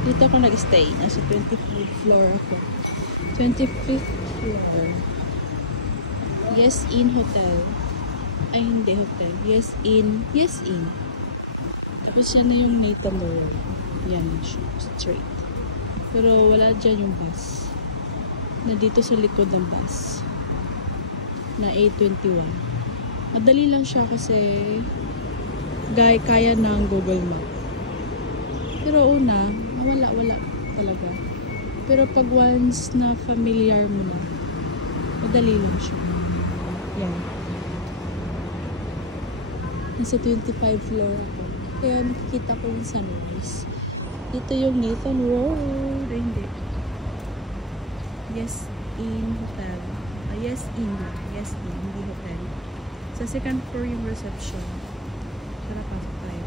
Dito ako nag-stay. Nasa 25th floor ako. 25th floor. Yes In Hotel. Ay, hindi hotel. Yes In. Yes In. Tapos yan na yung Nathan Road. Yan siya. Straight. Pero wala dyan yung bus. Nandito sa likod ng bus. Na A21. Madali lang siya kasi kaya ng Google Map. Pero una, wala talaga. Pero pag once na familiar mo na, madali lang siya. Yan. Nasa 25 floor ako. Kaya nakikita ko yung sunrise. Dito yung Nathan Road. Ay, hindi. Yes In Hotel. Yes In. Yes In. Hindi hotel. Sa second floor yung reception. Tara, pasok tayo.